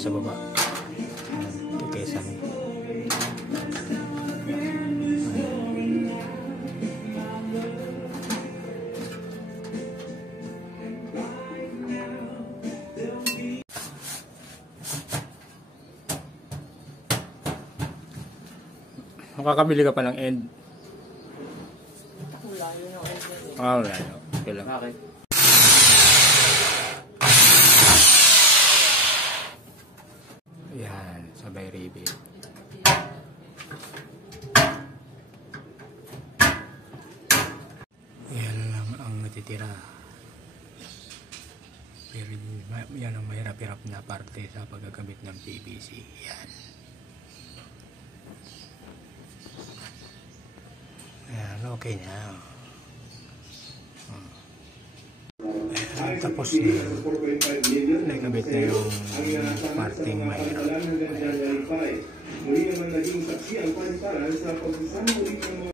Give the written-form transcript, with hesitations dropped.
sa baba. Ito kesa niya. Makakabili ka pa ng end. Layo ng end. Layo. Okay lang. Bakit? Yan, sabay rebuild. Yan lang ang natitira. Pero yan ang mahirap-hirap na parte sa paggagamit ng PVC. Yan. Yan, okay na. Tapos nagkabit na yung parting mahirap. Muli naman naging saksi ang pantaran sa pagsasama ulit ng mga